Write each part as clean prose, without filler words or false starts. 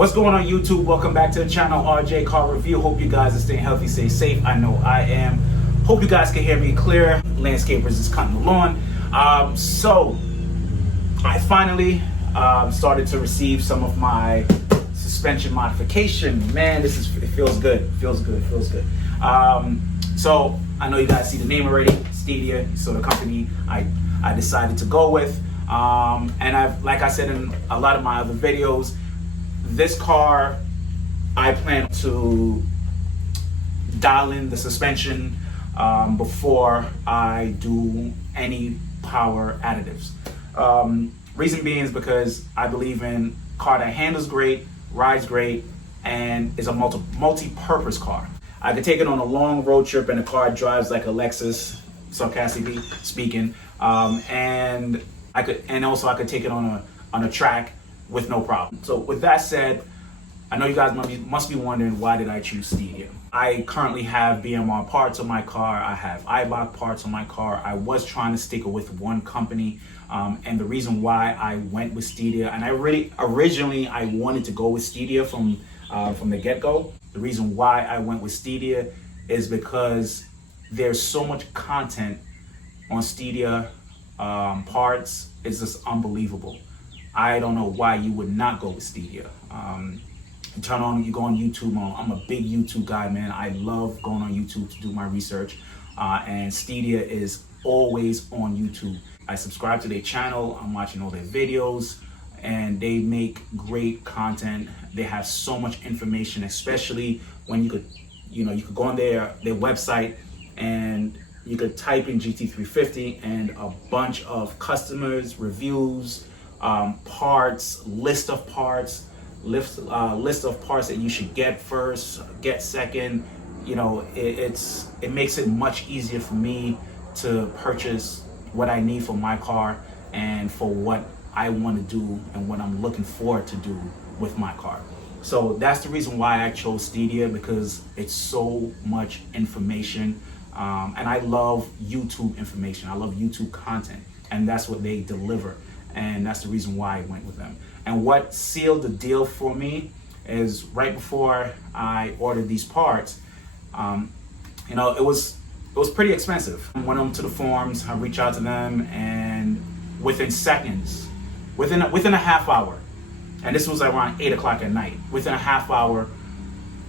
What's going on YouTube? Welcome back to the channel, RJ Car Review. Hope you guys are staying healthy, stay safe. I know I am. Hope you guys can hear me clear. Landscapers is cutting the lawn. So I finally started to receive some of my suspension modification. Man, it feels good. Feels good. So I know you guys see the name already, Steeda. So the company I decided to go with. And like I said in a lot of my other videos, this car, I plan to dial in the suspension before I do any power additives. Reason being is because I believe in a car that handles great, rides great, and is a multi-purpose car. I could take it on a long road trip and the car drives like a Lexus, sarcastically speaking, and I could take it on a track with no problem. So with that said, I know you guys must be wondering, why did I choose Steeda? I currently have BMR parts on my car. I have iBox parts on my car. I was trying to stick with one company, and the reason why I went with Steeda, and originally I wanted to go with Steeda from the get-go. The reason why I went with Steeda is because there's so much content on Steeda parts. It's just unbelievable. I don't know why you would not go with Steeda. You go on YouTube. I'm a big YouTube guy, man. I love going on YouTube to do my research. And Steeda is always on YouTube. I subscribe to their channel. I'm watching all their videos, and they make great content. They have so much information, especially when you could go on their website and you could type in Gt350 and a bunch of customers, reviews, parts, list of parts that you should get first, get second. It makes it much easier for me to purchase what I need for my car and for what I want to do and what I'm looking forward to do with my car. So that's the reason why I chose Steeda, because it's so much information, and I love YouTube information. I love YouTube content, and that's what they deliver. And that's the reason why I went with them. And what sealed the deal for me is right before I ordered these parts, it was pretty expensive. I went on to the forums, I reached out to them, and within seconds, within a half hour, and this was around 8 o'clock at night, within a half hour,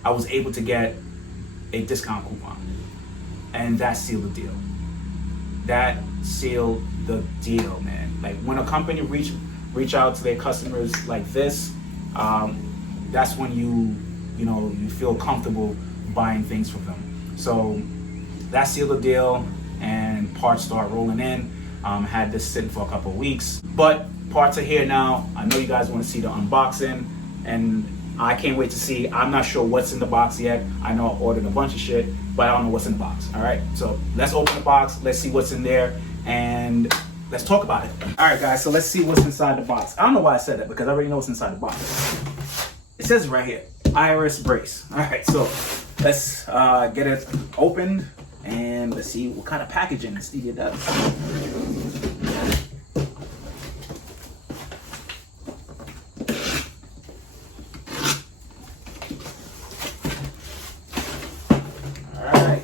I was able to get a discount coupon. And that sealed the deal. That sealed the deal, man. Like, when a company reach out to their customers like this, that's when you feel comfortable buying things from them. So that sealed the deal, and parts start rolling in. Had this sitting for a couple of weeks, but parts are here now. I know you guys want to see the unboxing, and I can't wait to see. I'm not sure what's in the box yet. I know I ordered a bunch of shit, but I don't know what's in the box. All right, so let's open the box. Let's see what's in there, and let's talk about it. All right, guys, so let's see what's inside the box. I don't know why I said that, because I already know what's inside the box. It says right here, Irs brace. All right, so let's get it opened, and let's see what kind of packaging Steeda does.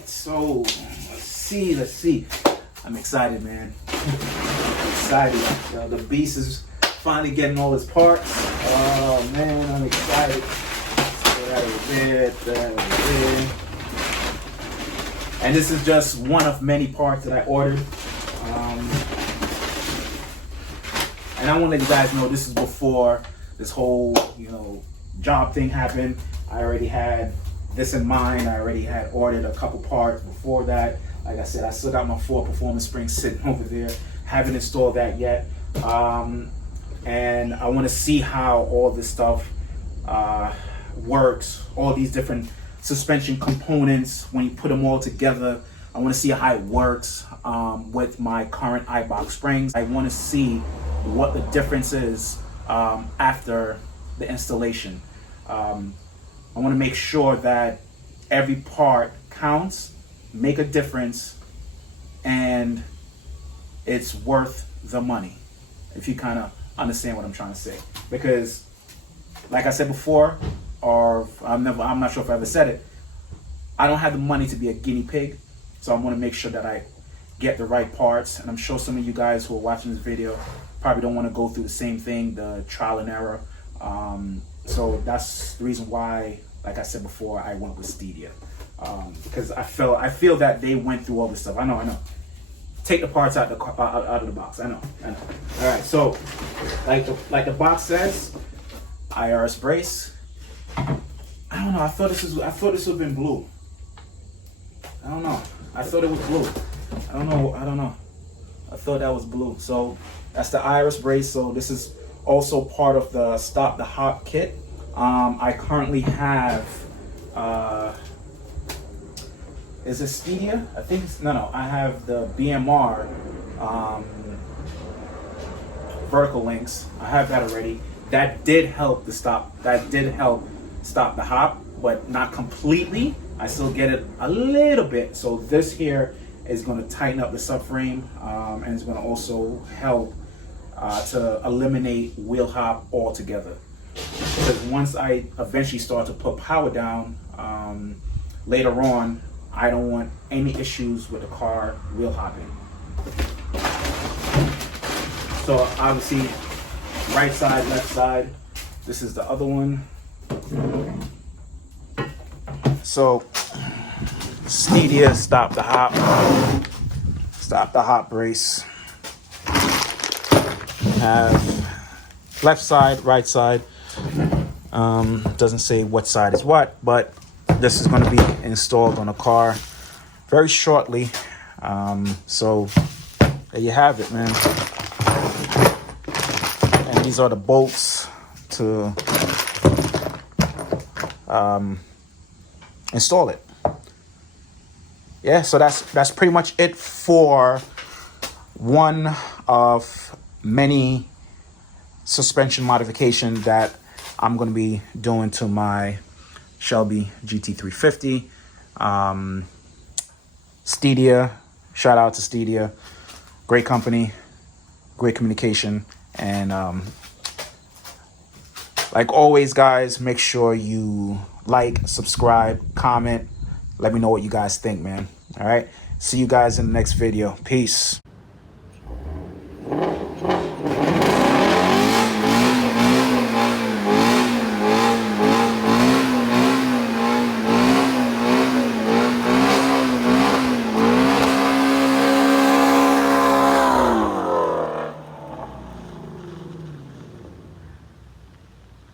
So let's see. I'm excited, man. I'm excited. The beast is finally getting all his parts. Oh man, I'm excited. And this is just one of many parts that I ordered. And I want to let you guys know, this is before this whole job thing happened. I already had this in mind. I already had ordered a couple parts before that. Like I said, I still got my Ford Performance Spring sitting over there. Haven't installed that yet. And I want to see how all this stuff works. All these different suspension components, when you put them all together, I want to see how it works with my current iBox springs. I want to see what the difference is after the installation. I want to make sure that every part counts, make a difference, and it's worth the money, if you kind of understand what I'm trying to say. Because like I said before, or I'm not sure if I ever said it, I don't have the money to be a guinea pig, so I want to make sure that I get the right parts. And I'm sure some of you guys who are watching this video probably don't want to go through the same thing, the trial and error. So that's the reason why, like I said before, I went with Steeda, because I feel that they went through all this stuff. I know. Take the parts out of the box. I know. All right, so like the box says, IRS brace. I don't know. I thought this would have been blue. I don't know. I thought it was blue. I don't know. I thought that was blue. So that's the IRS brace. So this is also part of the Stop the Hop kit. I currently have, is it Steeda? I think it's, no, I have the BMR vertical links. I have that already. That did help stop the hop, but not completely. I still get it a little bit. So this here is going to tighten up the subframe, and it's going to also help to eliminate wheel hop altogether. Because once I eventually start to put power down later on, I don't want any issues with the car wheel hopping. So obviously, right side, left side. This is the other one. So Steeda Stop the Hop brace. Have left side, right side. Doesn't say what side is what, but this is going to be installed on a car very shortly. So there you have it, man. And these are the bolts to install it. Yeah, so that's pretty much it for one of many suspension modification that I'm going to be doing to my Shelby Gt350. Steeda, shout out to Steeda. Great company, great communication, and like always, guys, make sure you like, subscribe, comment. Let me know what you guys think, man. All right. See you guys in the next video. Peace.